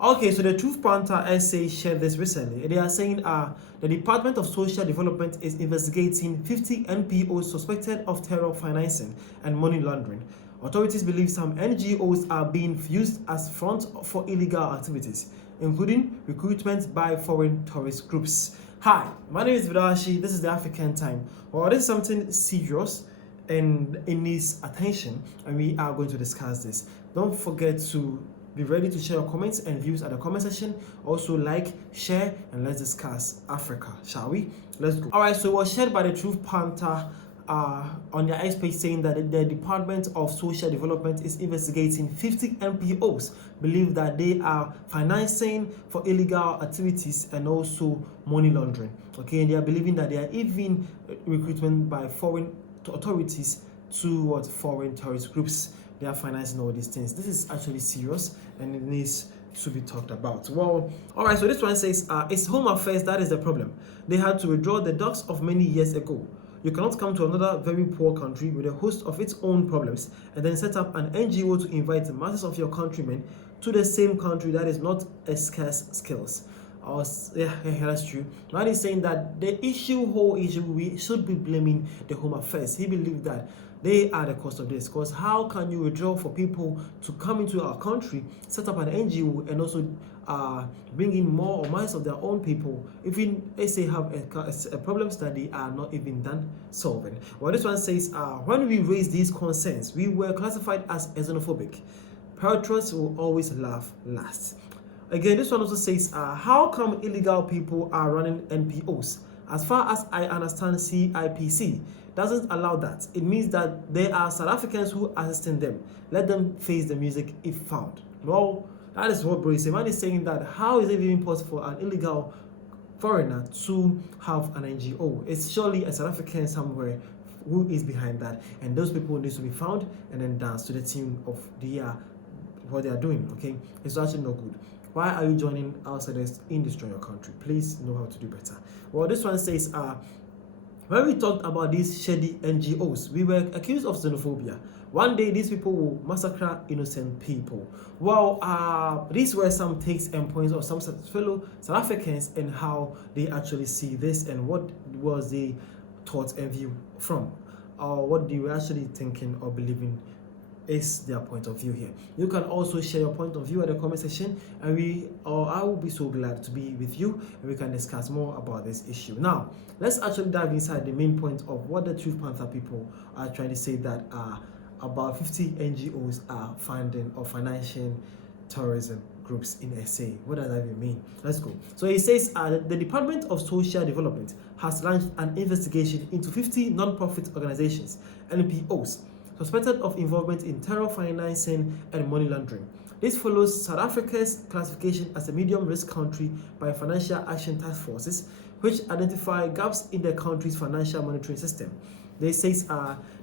Okay, so the Truth Panther essay shared this recently. They are saying the Department of Social Development is investigating 50 NPOs suspected of terror financing and money laundering. Authorities believe some NGOs are being used as front for illegal activities, including recruitment by foreign terrorist groups. Hi, my name is Vidashi. This is the African Time. Well, this is something serious and it needs attention, and we are going to discuss this. Don't forget to be ready to share your comments and views at the comment section. Also like, share, and let's discuss Africa, shall we? Let's go. All right, so it was shared by the Truth Panther on their X page, saying that the Department of Social Development is investigating 50 NPOs believe that they are financing for illegal activities and also money laundering. Okay, and they are believing that they are even recruitment by foreign authorities to foreign terrorist groups. They are financing all these things. This is actually serious and it needs to be talked about. Well, all right, so this one says it's Home Affairs that is the problem. They had to withdraw the docs of many years ago. You cannot come to another very poor country with a host of its own problems and then set up an NGO to invite the masses of your countrymen to the same country that is not a scarce skills. Yeah, that's true. Now he's saying that the whole issue, we should be blaming the Home Affairs. He believed that they are the cause of this. Because how can you withdraw for people to come into our country, set up an NGO, and also bring in more or minds of their own people, even if they have a problems that they are not even done solving? Well, this one says, when we raised these concerns, we were classified as xenophobic. Patriots will always laugh last. Again, this one also says, how come illegal people are running NPOs? As far as I understand, CIPC doesn't allow that. It means that there are South Africans who are assisting them. Let them face the music if found. Well, that is what bro is saying. Man is saying that how is it even possible for an illegal foreigner to have an NGO? It's surely a South African somewhere who is behind that, and those people need to be found and then dance to the tune of what they are doing. Okay, it's actually not good. Why are you joining outsiders in destroying your country? Please know how to do better. Well, this one says, when we talked about these shady NGOs, we were accused of xenophobia. One day, these people will massacre innocent people. Well, these were some takes and points of some fellow South Africans and how they actually see this and what was the thoughts and view from, or what they were actually thinking or believing is their point of view here. You can also share your point of view at the comment section, and I will be so glad to be with you and we can discuss more about this issue. Now, let's actually dive inside the main point of what the Truth Panther people are trying to say, that about 50 NGOs are funding or financing terrorism groups in SA. What does that even mean? Let's go. So he says the Department of Social Development has launched an investigation into 50 non-profit organizations, NPOs, suspected of involvement in terror financing and money laundering. This follows South Africa's classification as a medium-risk country by Financial Action Task Forces, which identify gaps in the country's financial monitoring system. They say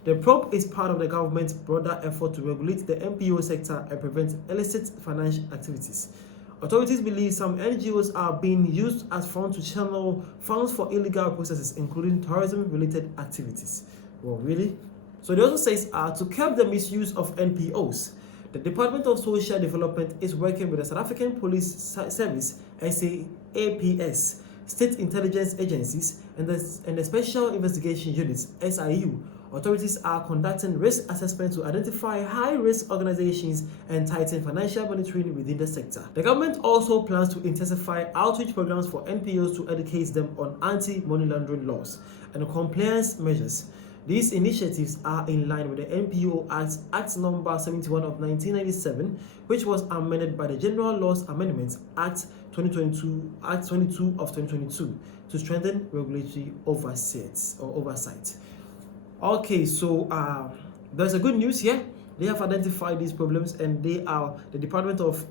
the probe is part of the government's broader effort to regulate the NPO sector and prevent illicit financial activities. Authorities believe some NGOs are being used as front to channel funds for illegal processes, including terrorism-related activities. Well, really? So they also say to curb the misuse of NPOs, the Department of Social Development is working with the South African Police Service, SAPS, state intelligence agencies, and the Special Investigation Units, SIU. Authorities are conducting risk assessment to identify high-risk organizations and tighten financial monitoring within the sector. The government also plans to intensify outreach programs for NPOs to educate them on anti-money laundering laws and compliance measures. These initiatives are in line with the NPO Act number 71 of 1997, which was amended by the General Laws Amendments Act 22 of 2022 to strengthen regulatory oversight. Okay, so there's a good news here. They have identified these problems, and the Department of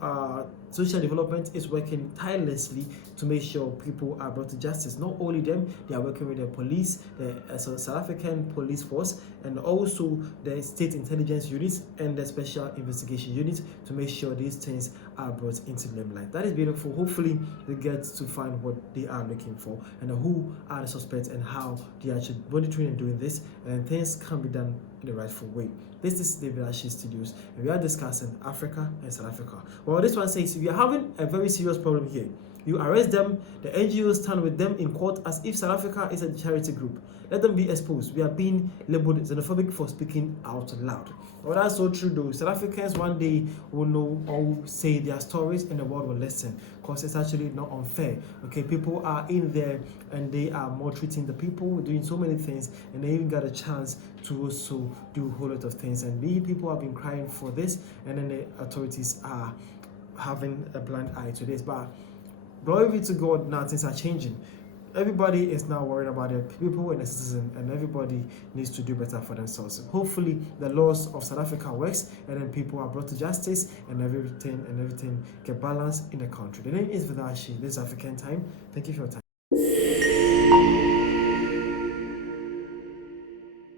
Social Development is working tirelessly to make sure people are brought to justice. Not only them, they are working with the police, the South African police force, and also the state intelligence units and the special investigation units to make sure these things are brought into the limelight. That is beautiful. Hopefully they get to find what they are looking for and who are the suspects and how they are actually monitoring and doing this, and things can be done in the rightful way. This is David Ashe Studios, and we are discussing Africa and South Africa. Well, this one says we are having a very serious problem here. You arrest them, the NGOs stand with them in court as if South Africa is a charity group. Let them be exposed. We are being labeled xenophobic for speaking out loud. Well, that's so true though. South Africans one day will know or will say their stories and the world will listen, because it's actually not unfair. Okay, people are in there and they are maltreating the people, doing so many things, and they even got a chance to also do a whole lot of things. And the people have been crying for this, and then the authorities are having a blind eye to this. But glory be to God, now things are changing. Everybody is now worried about their people and the citizen, and everybody needs to do better for themselves. Hopefully, the laws of South Africa works, and then people are brought to justice, and everything get balanced in the country. The name is Vidashi. This is African Time. Thank you for your time.